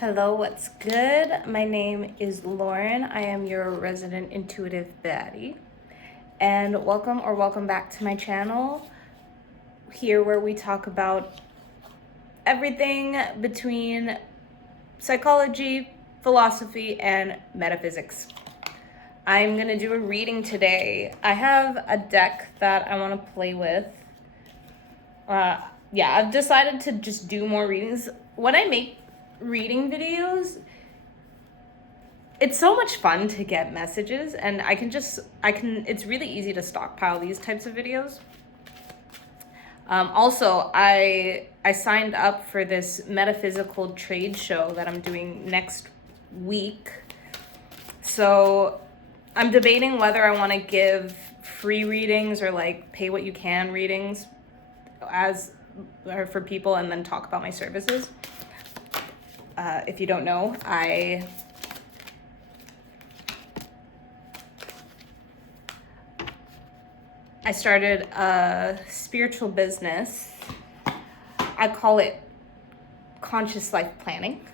Hello, what's good? My name is Lauren. I am your resident intuitive baddie. And welcome back to my channel, here where we talk about everything between psychology, philosophy, and metaphysics. I'm gonna do a reading today. I have a deck that I want to play with. I've decided to just do more readings. When I make reading videos, it's so much fun to get messages, and it's really easy to stockpile these types of videos. Also, I signed up for this metaphysical trade show that I'm doing next week. So I'm debating whether I want to give free readings or like pay what you can readings or for people, and then talk about my services. If you don't know, I started a spiritual business. I call it conscious life planning.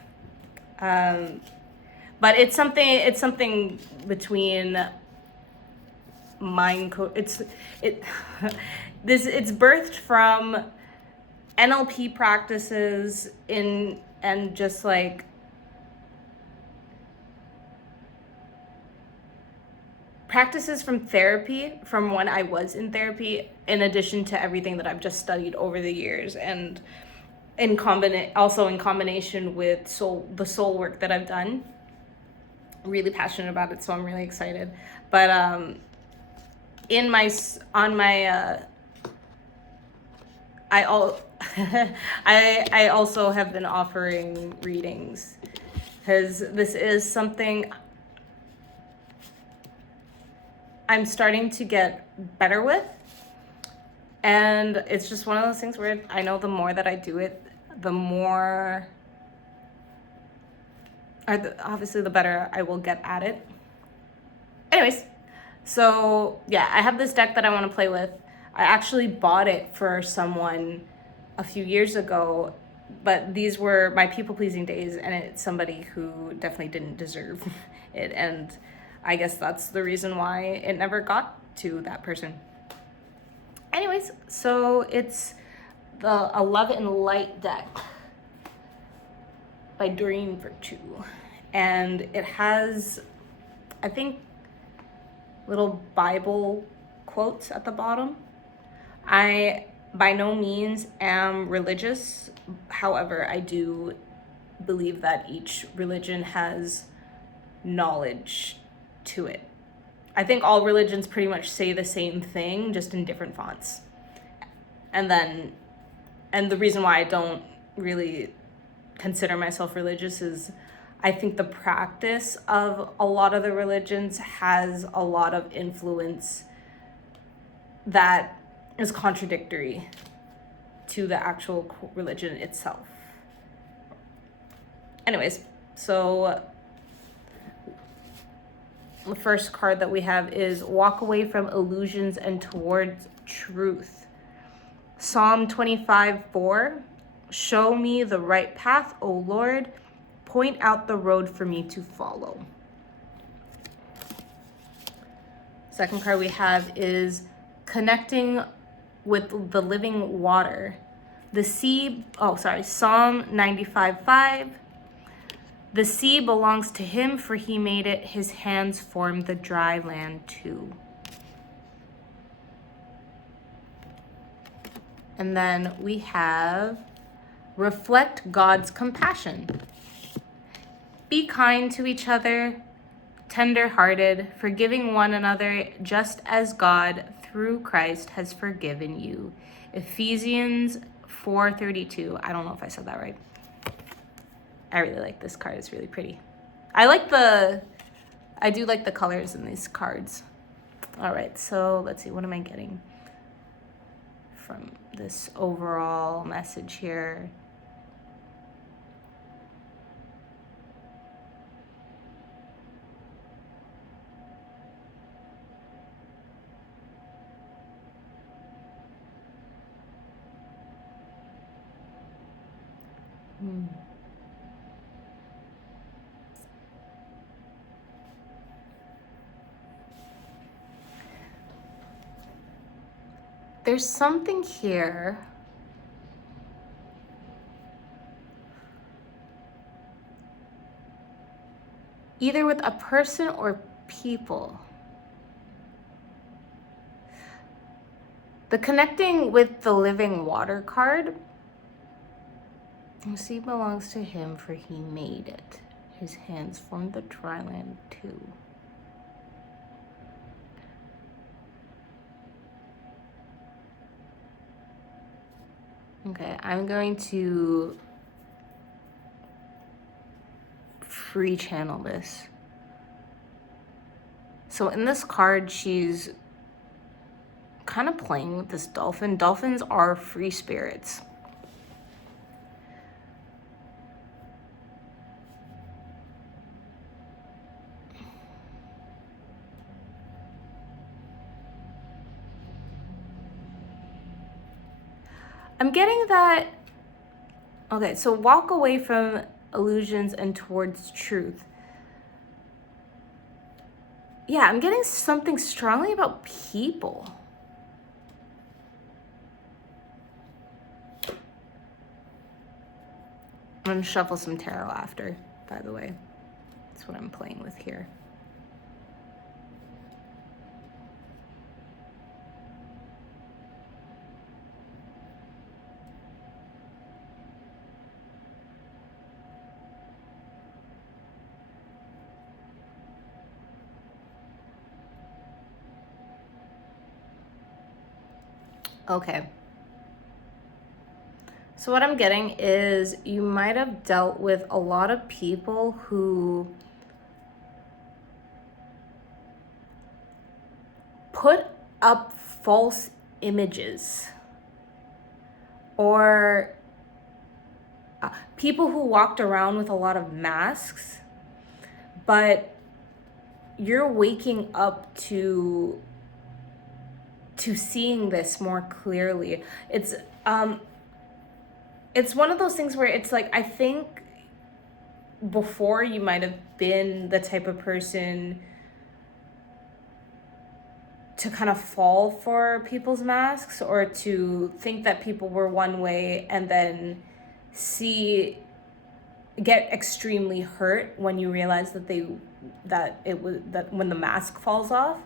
But it's something between it's birthed from NLP practices and just like practices from therapy, from when I was in therapy, in addition to everything that I've just studied over the years, and in combination with the soul work that I've done. Really passionate about it, so I'm really excited. But I also have been offering readings, because this is something I'm starting to get better with. And it's just one of those things where I know the more that I do it, obviously the better I will get at it. Anyways, so yeah, I have this deck that I want to play with. I actually bought it for someone a few years ago, but these were my people-pleasing days, and it's somebody who definitely didn't deserve it, and I guess that's the reason why it never got to that person. Anyways, so it's the A Love and Light deck by Doreen Virtue, and it has, I think, little Bible quotes at the bottom. I by no means am religious. However, I do believe that each religion has knowledge to it. I think all religions pretty much say the same thing, just in different fonts. And the reason why I don't really consider myself religious is I think the practice of a lot of the religions has a lot of influence that is contradictory to the actual religion itself. Anyways, so the first card that we have is Walk Away from Illusions and Towards Truth. Psalm 25:4. Show me the right path, O Lord. Point out the road for me to follow. Second card we have is Connecting with the Living Water. Psalm 95:5. The sea belongs to him, for he made it. His hands formed the dry land too. And then we have Reflect God's Compassion. Be kind to each other, tender-hearted, forgiving one another, just as God, through Christ, has forgiven you. Ephesians 4:32. I don't know if I said that right. I really like this card. It's really pretty. I do like the colors in these cards. All right, so let's see. What am I getting from this overall message here? there's something here. Either with a person or people. The connecting with the living water card. The sea belongs to him, for he made it. His hands formed the dry land too. Okay, I'm going to free channel this. So in this card, she's kind of playing with this dolphin. Dolphins are free spirits. I'm getting that, okay, so walk away from illusions and towards truth. Yeah, I'm getting something strongly about people. I'm gonna shuffle some tarot after, by the way. That's what I'm playing with here. Okay. So what I'm getting is you might have dealt with a lot of people who put up false images, or people who walked around with a lot of masks, but you're waking up to seeing this more clearly. It's one of those things where it's like, I think before you might have been the type of person to kind of fall for people's masks, or to think that people were one way and then get extremely hurt when you realize that when the mask falls off.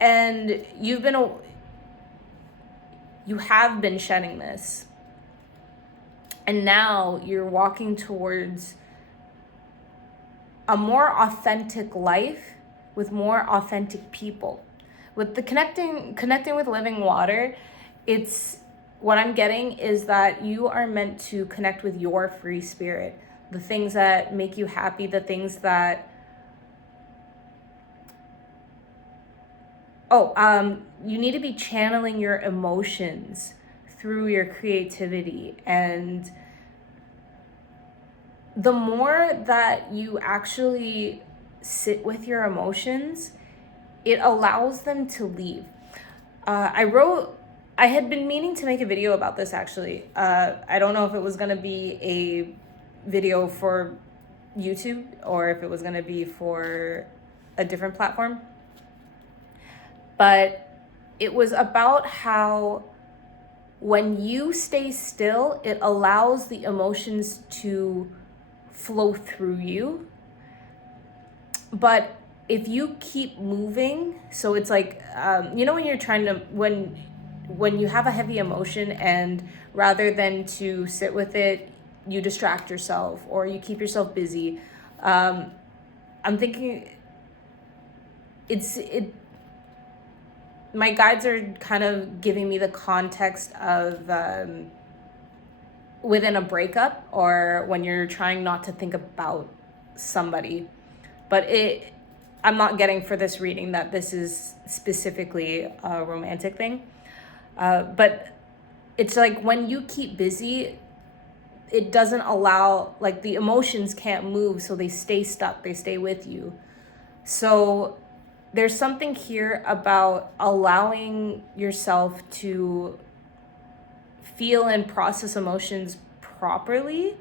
And you have been shedding this, and now you're walking towards a more authentic life with more authentic people. With the connecting with living water, it's what I'm getting is that you are meant to connect with your free spirit, the things that make you happy, the things that you need to be channeling your emotions through your creativity. And the more that you actually sit with your emotions, it allows them to leave. I had been meaning to make a video about this, actually. I don't know if it was going to be a video for YouTube or if it was going to be for a different platform. But it was about how when you stay still, it allows the emotions to flow through you. But if you keep moving, so it's like, when you're trying to, when you have a heavy emotion, and rather than to sit with it, you distract yourself or you keep yourself busy. I'm thinking my guides are kind of giving me the context of within a breakup, or when you're trying not to think about somebody. But I'm not getting for this reading that this is specifically a romantic thing. But it's like when you keep busy, it doesn't allow, like, the emotions can't move, so they stay stuck, they stay with you. So there's something here about allowing yourself to feel and process emotions properly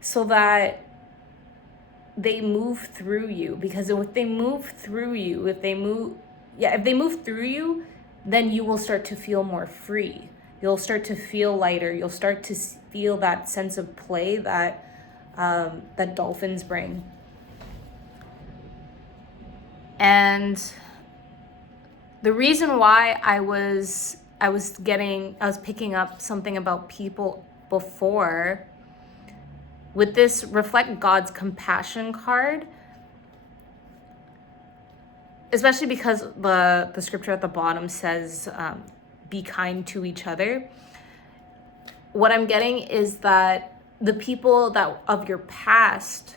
so that they move through you. Because if they move through you, if they move if they move through you, then you will start to feel more free. You'll start to feel lighter. You'll start to feel that sense of play that that dolphins bring. And the reason why I was picking up something about people before with this reflect God's compassion card, especially because the scripture at the bottom says, be kind to each other. What I'm getting is that the people that of your past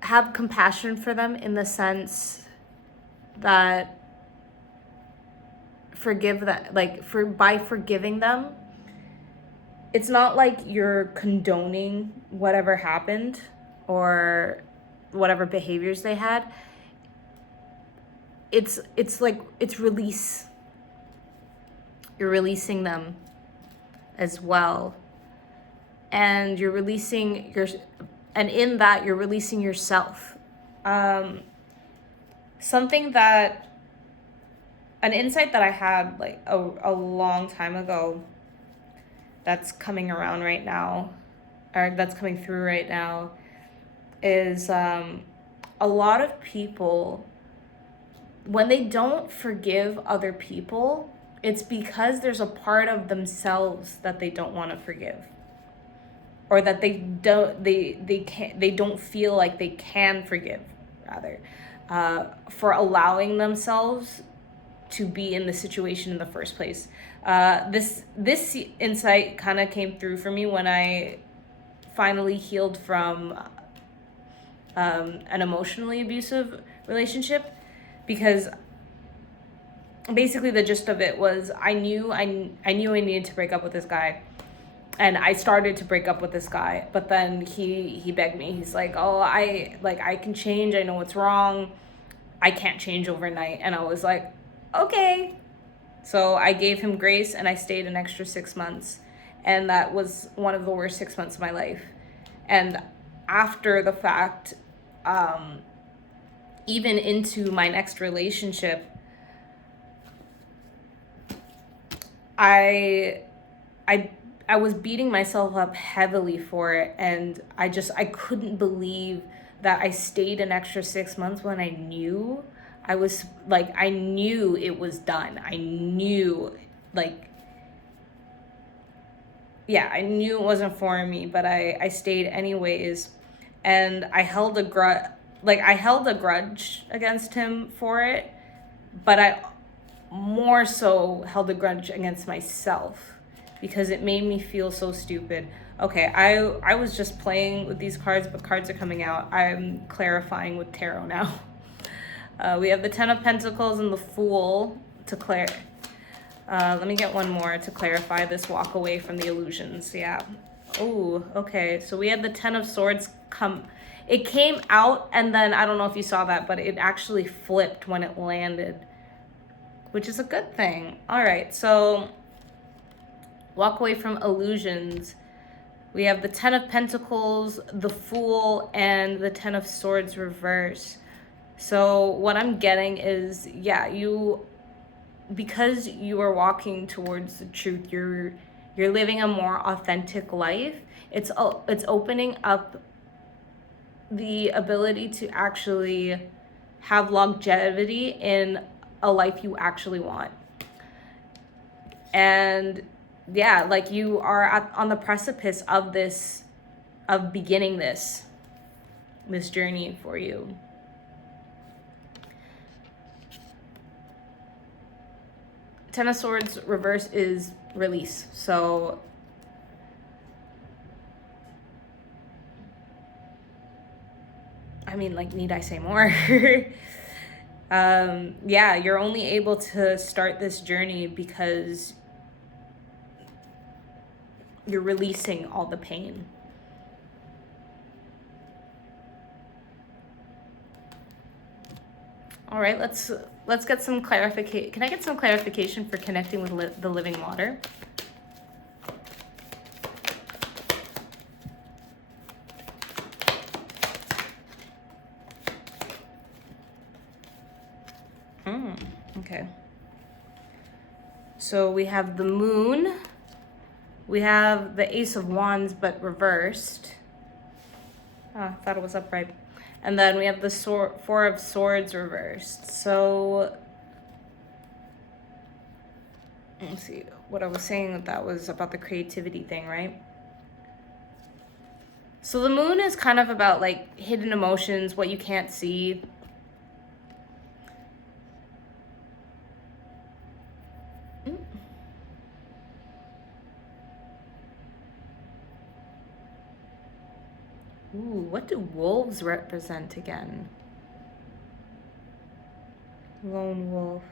have compassion for them in the sense that forgive that, like by forgiving them, it's not like you're condoning whatever happened or whatever behaviors they had. It's like it's release. You're releasing them as well. And you're releasing and in that you're releasing yourself. Something that, an insight that I had like a long time ago that's coming around right now, or that's coming through right now, is a lot of people, when they don't forgive other people, it's because there's a part of themselves that they don't want to forgive, or that they don't feel like they can forgive, rather, for allowing themselves to be in the situation in the first place. This insight kind of came through for me when I finally healed from an emotionally abusive relationship, because basically the gist of it was I knew I needed to break up with this guy. And I started to break up with this guy, but then he begged me. He's like, oh, I can change. I know what's wrong. I can't change overnight. And I was like, okay. So I gave him grace and I stayed an extra 6 months. And that was one of the worst 6 months of my life. And after the fact, even into my next relationship, I was beating myself up heavily for it, and I couldn't believe that I stayed an extra 6 months when I knew I knew it was done. I knew, I knew it wasn't for me, but I stayed anyways, and I held a grudge against him for it, but I more so held a grudge against myself, because it made me feel so stupid. Okay, I was just playing with these cards, but cards are coming out. I'm clarifying with tarot now. We have the Ten of Pentacles and the Fool to clear. Let me get one more to clarify this walk away from the illusions. Yeah. Oh, okay. So we had the Ten of Swords come. It came out, and then I don't know if you saw that, but it actually flipped when it landed, which is a good thing. All right, so walk away from illusions. We have the Ten of Pentacles, the Fool, and the Ten of Swords reverse. So what I'm getting is, because you are walking towards the truth, you're living a more authentic life. It's opening up the ability to actually have longevity in a life you actually want. And you are on the precipice of beginning this journey for you. Ten of Swords reverse is release. So need I say more? You're only able to start this journey because you're releasing all the pain. All right, let's get some clarification. Can I get some clarification for connecting with the living water? So we have the moon. We have the Ace of Wands, but reversed. I thought it was upright. And then we have the Four of Swords reversed. So let's see what I was saying. That was about the creativity thing, right? So the moon is kind of about like hidden emotions, what you can't see. Ooh, what do wolves represent again? Lone wolf.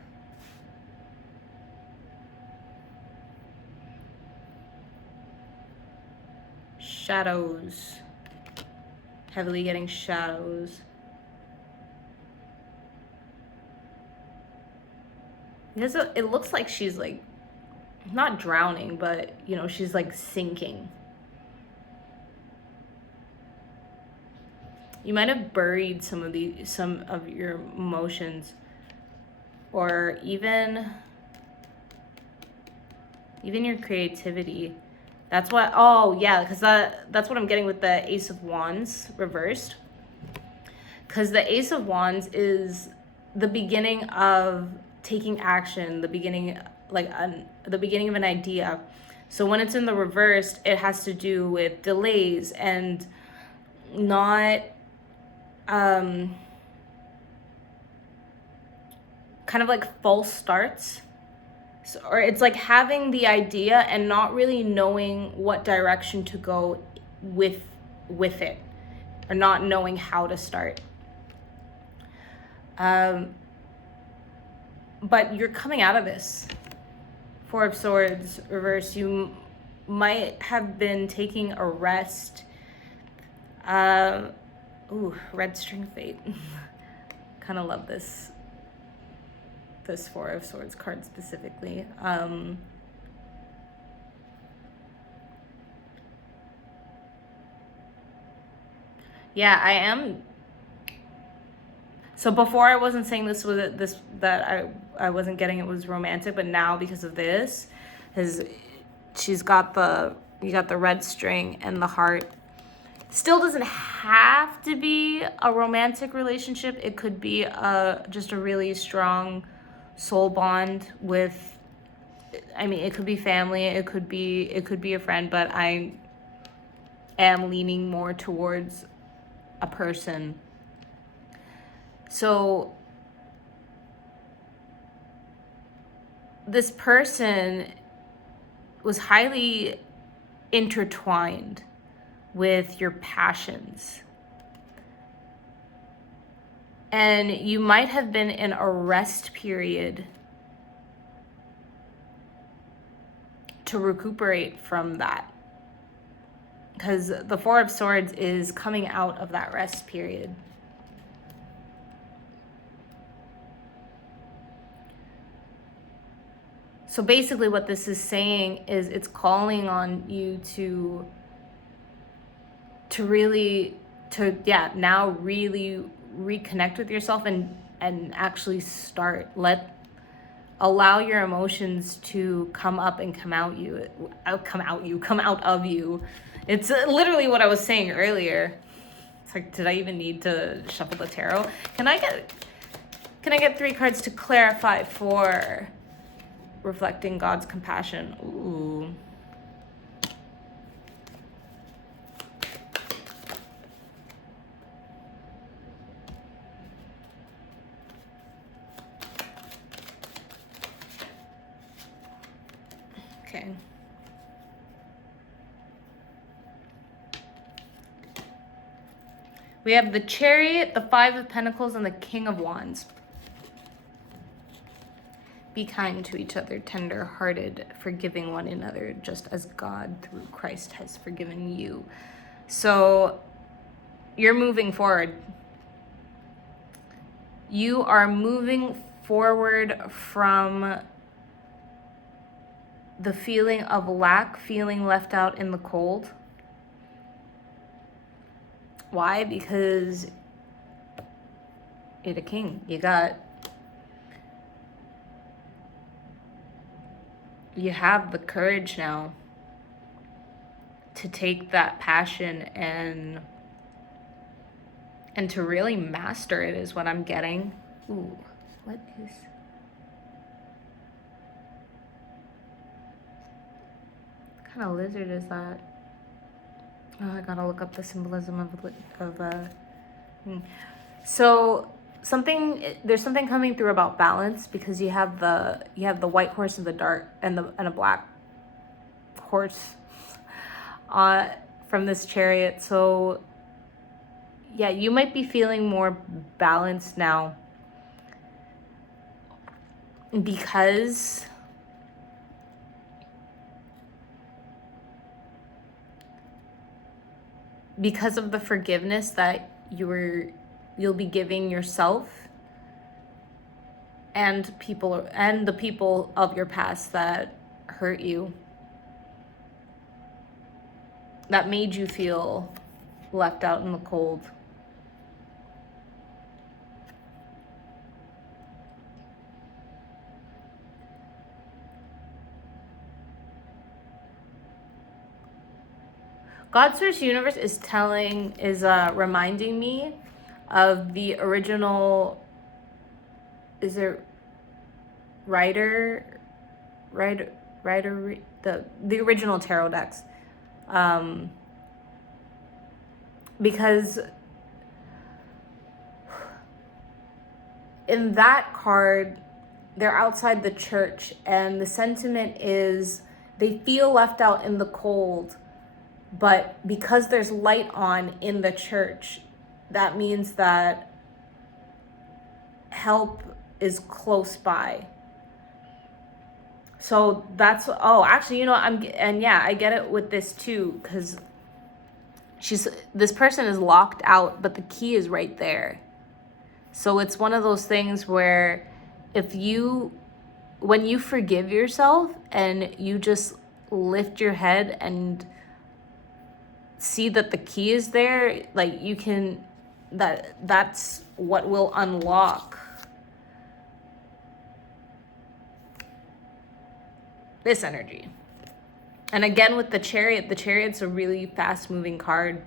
Shadows. Heavily getting shadows. Because it looks like she's like, not drowning, but you know, she's like sinking. You might have buried some of your emotions, or even your creativity. That's what, oh yeah, because that's what I'm getting with the Ace of Wands reversed. Because the Ace of Wands is the beginning of taking action, the beginning, like the beginning of an idea. So when it's in the reversed, it has to do with delays and not kind of like false starts. So, or it's like having the idea and not really knowing what direction to go with it, or not knowing how to start. But you're coming out of this. Four of Swords reverse. You might have been taking a rest. Ooh, Red String Fate. Kind of love this Four of Swords card specifically. Yeah, I am. So before I wasn't saying this was that I wasn't getting it was romantic, but now because of this, you got the red string and the heart. Still doesn't have to be a romantic relationship. It could be just a really strong soul bond with, I mean, it could be family, it could be a friend, but I am leaning more towards a person. So this person was highly intertwined with your passions. And you might have been in a rest period to recuperate from that. Because the Four of Swords is coming out of that rest period. So basically what this is saying is it's calling on you to really reconnect with yourself and actually allow your emotions to come up and come out of you. It's literally what I was saying earlier. It's like, did I even need to shuffle the tarot? Can I get 3 cards to clarify for reflecting God's compassion? Ooh. Okay. We have the Chariot, the Five of Pentacles, and the King of Wands. Be kind to each other, tender-hearted, forgiving one another, just as God through Christ has forgiven you. So you're moving forward. You are moving forward from the feeling of lack, feeling left out in the cold. Why? Because you're the king. You got you have the courage now to take that passion and to really master it is what I'm getting. Ooh, what kind of lizard is that? Oh, I gotta look up the symbolism of So there's something coming through about balance, because you have the white horse and the dark and a black horse from this chariot. So yeah, you might be feeling more balanced now because of the forgiveness that you'll be giving yourself and the people of your past that hurt you, that made you feel left out in the cold. God Source Universe is reminding me of the original, is it the original tarot decks. Because in that card, they're outside the church, and the sentiment is they feel left out in the cold, but because there's light on in the church, that means that help is close by. So that's, actually, I get it with this too, because this person is locked out, but the key is right there. So it's one of those things where when you forgive yourself and you just lift your head and see that the key is there, like that's what will unlock this energy. And again, with the chariot's a really fast moving card.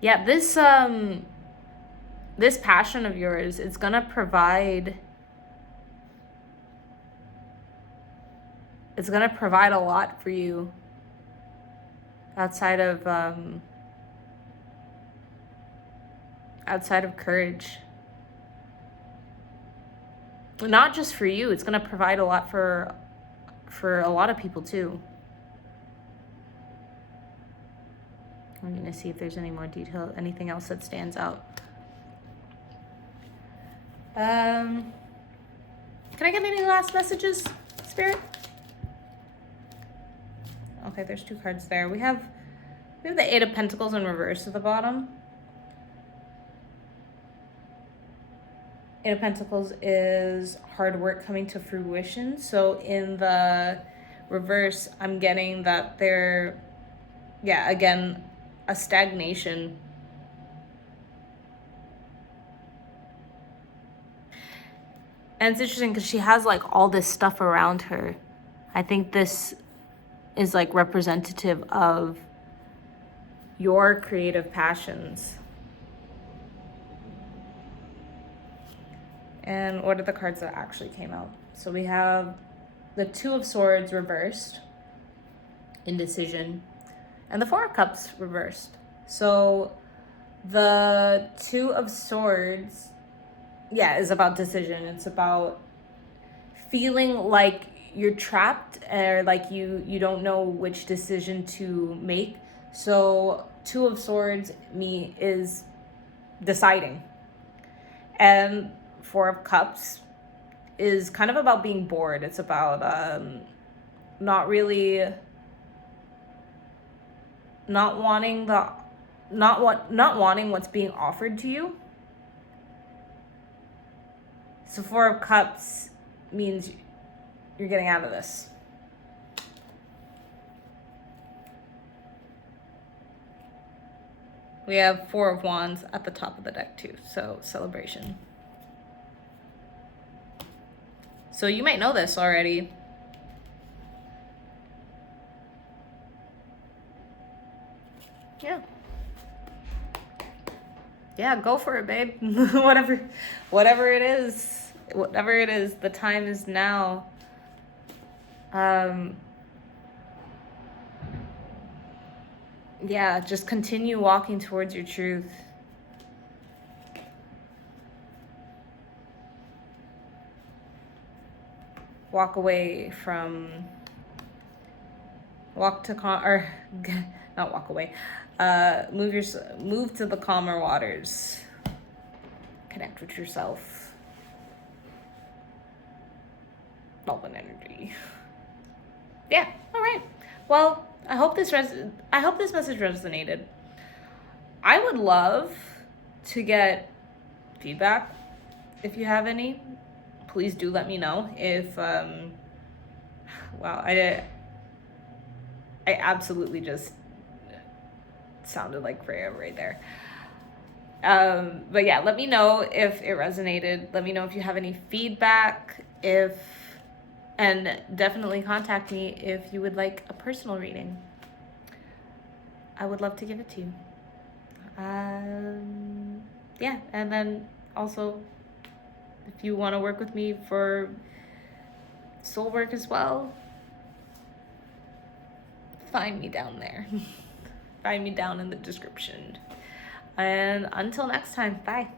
Yeah, this passion of yours, it's gonna provide a lot for you outside of courage. Not just for you, it's gonna provide a lot for a lot of people too. I'm gonna see if there's any more detail, anything else that stands out. Can I get any last messages, Spirit? Okay, there's 2 cards there. We have the 8 of Pentacles in reverse at the bottom. 8 of Pentacles is hard work coming to fruition. So in the reverse, I'm getting that again, a stagnation. And it's interesting because she has like all this stuff around her. I think this is like representative of your creative passions. And what are the cards that actually came out? So we have the 2 of Swords reversed, indecision, and the 4 of Cups reversed. So the 2 of Swords, is about decision. It's about feeling like you're trapped, or like you don't know which decision to make. So 2 of Swords is deciding. And 4 of Cups is kind of about being bored. It's about not wanting what's being offered to you. So 4 of Cups means you're getting out of this. We have Four of Wands at the top of the deck too, so celebration. So you might know this already. Yeah. Yeah, go for it, babe. whatever it is, the time is now. Yeah, just continue walking towards your truth. Walk away from, walk to or not walk away. Move to the calmer waters. Connect with yourself. Open energy. Yeah. All right. Well, I hope this message resonated. I would love to get feedback if you have any. Please do let me know if wow, I absolutely just sounded like Freya right there. But yeah, let me know if it resonated. Let me know if you have any feedback, and definitely contact me if you would like a personal reading. I would love to give it to you. Yeah, and then also, if you want to work with me for soul work as well, find me down there. Find me down in the description. And until next time, bye.